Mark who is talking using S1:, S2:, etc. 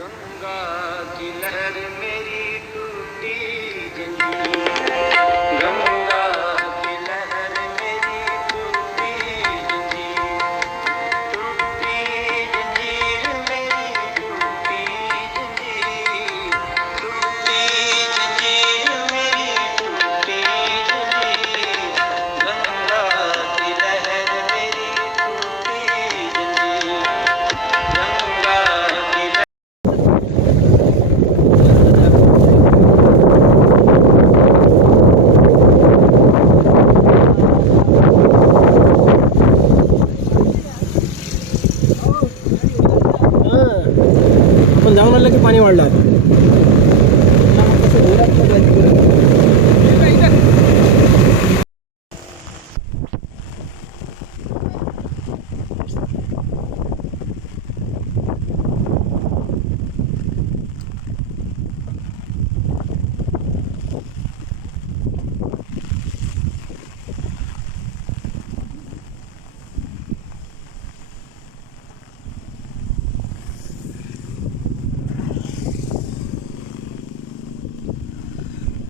S1: ਗੰਗਾ ਕੀ ਲਹਿਰ
S2: पण जाऊन आलं की पाणी वाढलं आता.